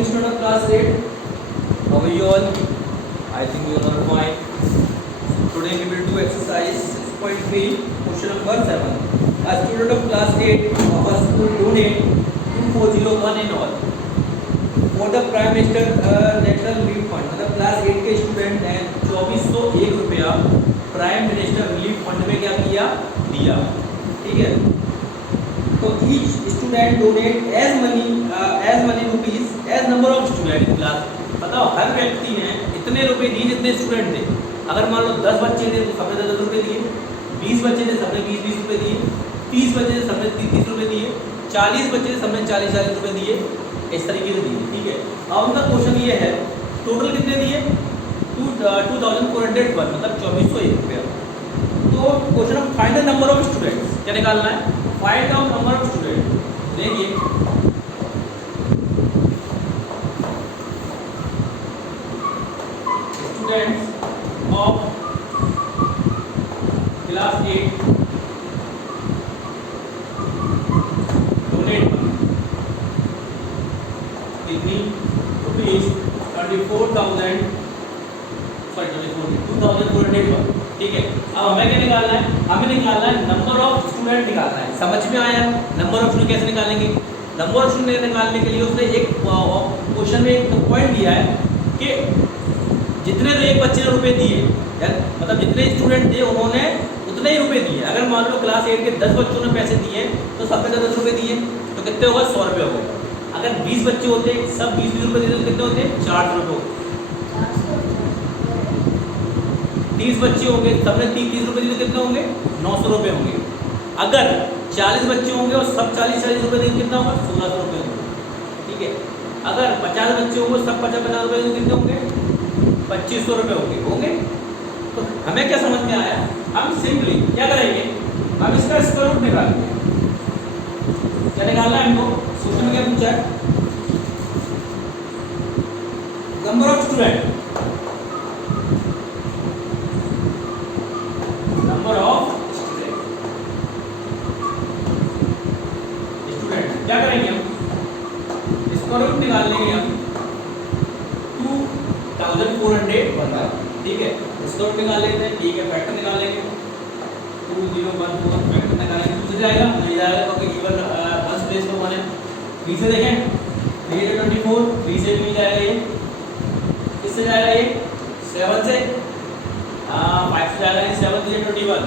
morning, student of class 8. How are you all? I think you all are fine. Today we will do exercise 6.3, question number 7. A student of class 8 of a school donate 2401 in all for the Prime Minister National Relief Fund. मतलब class 8 के student हैं, 2401 रुपया prime minister relief fund में क्या किया, दिया. ठीक है. तो each student donate as many rupees as number of student in class. बताओ हर व्यक्ति ने इतने रुपए दिए जितने स्टूडेंट थे. अगर मान लो 10 बच्चे थे तो सबने 10 रुपए दिए, 20 बच्चे थे सबने 20 रुपए दिए, 30 बच्चे थे सबने 30 रुपए दिए, 40 बच्चे थे सबने 40 रुपए दिए. इस तरीके से दिए. ठीक है. अब उनका क्वेश्चन ये है टोटल कितने दिए, 2401 मतलब 2401 रुपया. तो question of find the number of students क्या निकालना है, find out number of student. देखिए स्टूडेंट्स ऑफ क्लास 8 डोनेट कितनी रुपीज 24,401. ठीक है. अब हमें क्या निकालना है, हमें निकालना है नंबर ऑफ स्टूडेंट निकालना है. समझ में आया नंबर ऑफ स्टूडेंट कैसे निकालेंगे. नंबर ऑफ स्टूडेंट निकालने के लिए उसने एक क्वेश्चन में एक पॉइंट दिया है कि जितने तो एक बच्चे ने रुपए दिए, मतलब जितने स्टूडेंट थे उन्होंने उतने ही रुपए दिए. अगर मान लो क्लास 8 के 10 बच्चों ने पैसे दिए तो सबने 10 रुपए दिए तो कितने होगा, 100 रुपये होगा. अगर 20 बच्चे होते सब 20 रुपये देते तो कितने होते, 400 रुपये होते. 30 बच्चे होंगे सबने 30 रुपये दिए तो कितने होंगे, 900 रुपये होंगे. अगर 40 बच्चे होंगे और सब 40 रुपये देंगे कितना होगा, 1600 रुपये होंगे. ठीक है. अगर 50 बच्चे होंगे सब 50 रुपये देंगे कितने होंगे, 2500 रुपये होंगे. तो हमें क्या समझ में आया, हम सिंपली क्या करेंगे, हम इसका स्क्वायर रूट निकालेंगे. क्या निकालना है हमको, क्वेश्चन में क्या पूछा है, number of student, number of student. क्या करेंगे हम, स्क्वायर रूट निकाल लेंगे हम 2400 बनता. ठीक है. स्क्वायर रूट निकाल लेते हैं. ठीक है. फैक्टर निकाल लेंगे 2014 फैक्टर निकालेंगे. दूसरे जाएगा नहीं जाएगा क्योंकि इवन फर्स्ट प्लेस पर वन है. 3 से देखें 3 से 24, 3 से भी जाएगा ये, किससे जाएगा ये 7 से, 5 से जाएगा ये 7 3 21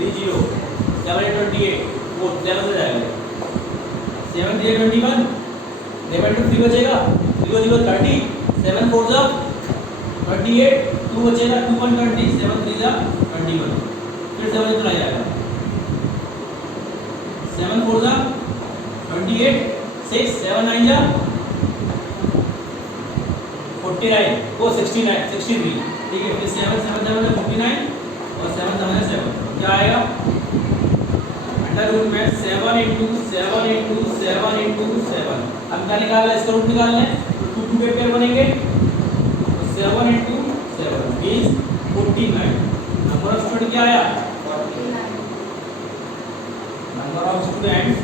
30 7 8 28 4 7 से जाएगा 7 3 21 11 2 3 बचेगा 0 0 30 7 4 जा 28 2 बचेगा 2 1 20 7 3 जा 21 फिर 7 इतना जाएगा 7 4 जा 28 6 7 9 जा 49 वो 69 63. ठीक है. फिर 7 7 7 59 और 7 7 7 क्या आएगा, अंडर रूट में 7 into 7 into 7 into 7. अब क्या निकालना है, इसका रूट निकालना है तो 2 के पेयर बनेंगे. 7 into 7 means 49. Number of student क्या आया, 49. Number of students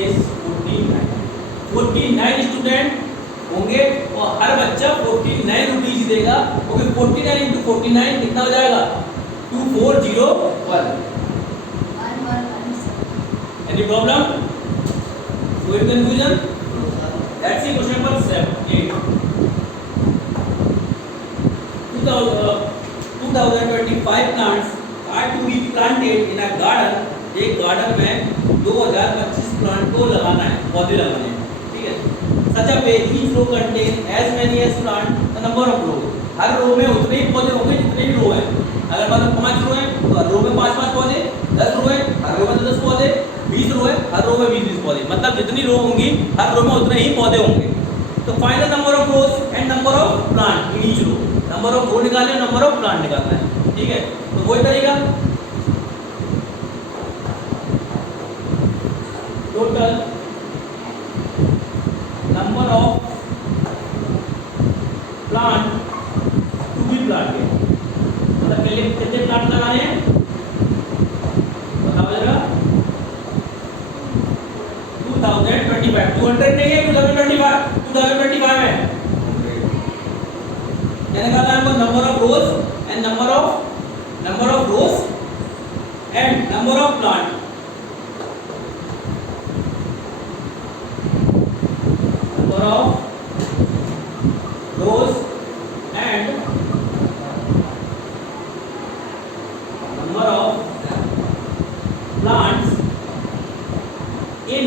is 49 student होंगे और हर बच्चा 49 रुपीज देगा. ओके. 49 into 49 कितना हो जाएगा, 2401. एनी प्रॉब्लम, कोई confusion. That's it. Question number 7 2025 plants are to be planted in a garden. एक गार्डन में 2025 प्लांट को लगाना है, पौधे लगाने हैं. ठीक है. Such a page each row contain as many as plant the number of row. हर रो में उतने ही पौधे होंगे जितने ही रो हैं. अगर मतलब 5 रो हैं तो हर रो में 5 पौधे, 10 रो है हर रो में 10 पौधे, 20 रो है हर रो में 20 पौधे. मतलब जितनी रो होंगी हर रो में उतने ही पौधे होंगे. तो find the number of rows and number of plant in each row. Number of row निकालना है, नंबर ऑफ प्लांट निकालना है. ठीक है. तो वही तरीका, total number of plant to be planted. मतलब कितने प्लांट लगाने हैं बताओ जरा, 200 नहीं है, 2025 2025 है। क्या निकालना है हमको? Number of rows and number of rows and number of plant. Number of rows and number of plants in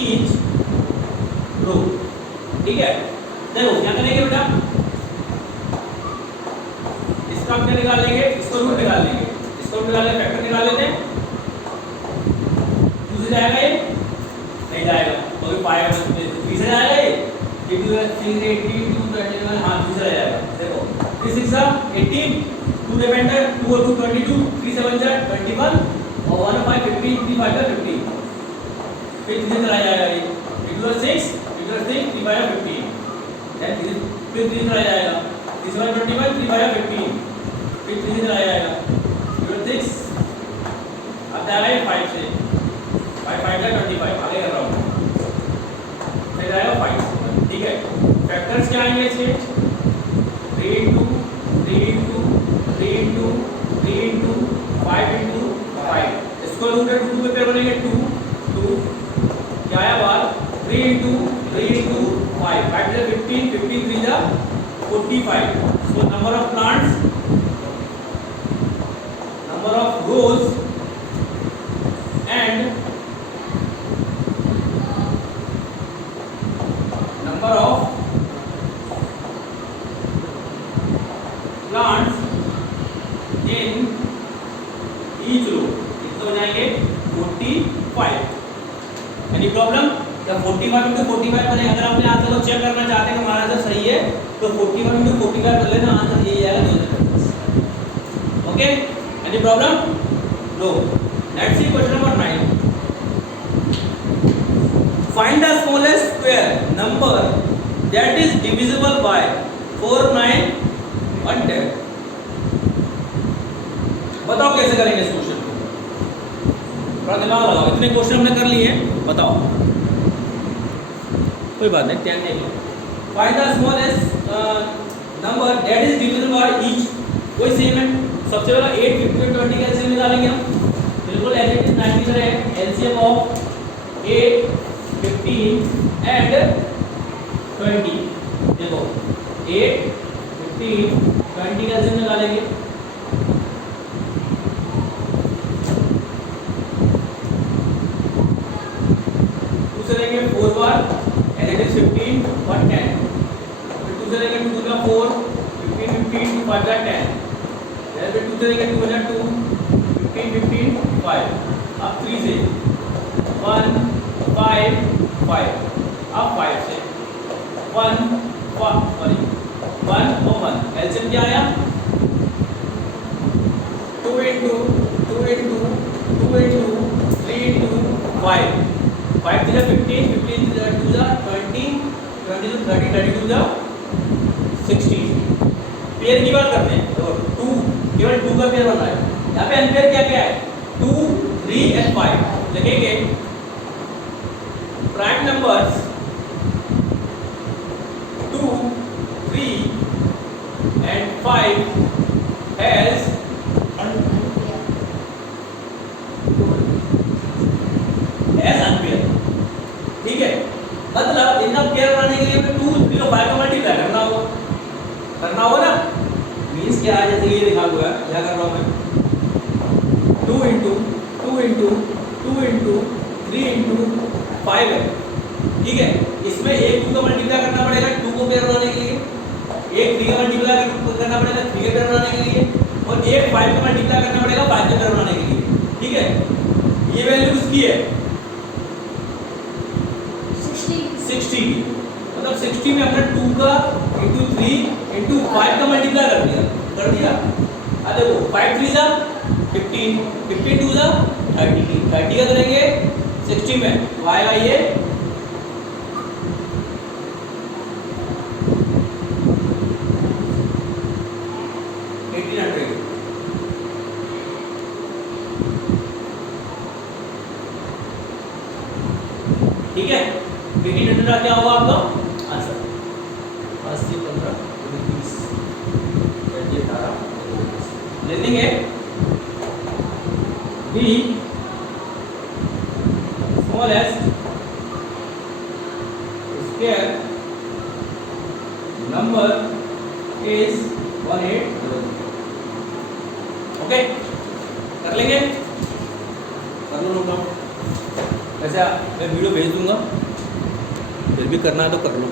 each row. ठीक है, देखो क्या करेंगे बेटा, इसका हम क्या निकाल लेंगे, इसको रूट निकाल लेंगे, इसको निकाल लेंगे, फैक्टर निकाल लेते हैं। दूसरी जाएगा ये नहीं जाएगा, तो पाएगा तीसरा जाएगा ये 18 हाँ दूसरा जाएगा। देखो 3 6 18, 2 रिमाइंडर 2 और 2 22, 3 7 21 और 1 5 15, 3 5 15, फिर धीरे चला जाएगा ये 2 6 3 5 15, फिर धीरे चला जाएगा 3 7 21, 3 5 15, फिर धीरे चला जाएगा 6 अब जाएगा 5 से 5 5 25 आगे कर रहा हूँ, फिर आएगा 5। ठीक है, फैक्टर्स क्या आएंगे इसके 3 into 3 into 3 into 3 into 5 into 5, इसको रूट 2 पे पेयर बनेंगे 2 2 क्या आया बात 3 into 5 5 is 15 15 3 is 45। so number of plants, number of rows and number of plants in each row कितने हो जाएंगे 45। Any problem? जब 45 into 45 बने, अगर आपने आंसर को चेक करना चाहते हैं कि हमारा आंसर सही है तो 41 into 45 कर लेना, आंसर यही आएगा 2000। Okay, any problem? No. Let's see question number 9। Find the smallest square number that is divisible by 4 9 1 10। बताओ कैसे करेंगे इस क्वेश्चन को, थोड़ा दिमाग लगाओ, इतने क्वेश्चन हमने कर लिए हैं, बताओ। कोई बात नहीं, 10 नहीं लो। Find the smallest number that is divisible by each, कोई सेम है। सबसे पहले 8 15 20 का एलसीएम निकालेंगे हम, बिल्कुल एज इट इज 90 की तरह है। एलसीएम ऑफ 8 15 एंड 20, देखो 8 15 20 का एलसीएम निकालेंगे। दूसरे लेंगे 4 बार एज इट इज 15 और 10, फिर दूसरे लेंगे 2 का 4 15 15 2 5 का 10, फिर दूसरे लेंगे 2 का 2 15 15 5, अब 3 से 1 5 5, अब 5 से 1 सॉरी 1 और 1 एलसीएम क्या आया 2 into 2 into 2 into 3 into 5 5 to the 15 15 to the 2 the 20 20 to 30 30 to the 60। Pair की बात करते हैं तो 2 केवल 2 का पेयर बना है। यहाँ पे अनपेयर क्या क्या है 2 3 and 5 लिखेंगे। Prime numbers 2 3 and 5 has unpair. ठीक है, मतलब इनका पेयर बनाने के लिए 2 0 5 का मल्टीप्लाई करना होगा ना। मींस क्या है, जैसे ये लिखा हुआ है, क्या कर रहा हूं मैं 2 into 2 into 2 into 3 into 5 है। ठीक है, इसमें एक 2 का मल्टीप्लाई करना पड़ेगा 2 को पेयर बनाने के लिए, एक 3 का मल्टीप्लाई करना पड़ेगा 3 के पेयर बनाने के लिए, और एक 5 का मल्टीप्लाई करना पड़ेगा 5 के पेयर बनाने के लिए। ठीक है, ये वैल्यू किसकी है 60 की, मतलब 60 में हमने 2 का into 3 into 5 का मल्टीप्लाई कर दिया। अब देखो 5 3 जा 15 15 2 जा 30 30 का करेंगे 60 में तो आएगा ये 1800। ठीक है, 1800 क्या होगा आपका आंसर? 80 15 30 18 ले लेंगे। Be smallest square number is 1800। Okay, कर लेंगे, कर लो लोग। वैसे मैं वीडियो भेज दूंगा, फिर भी करना है तो कर लो।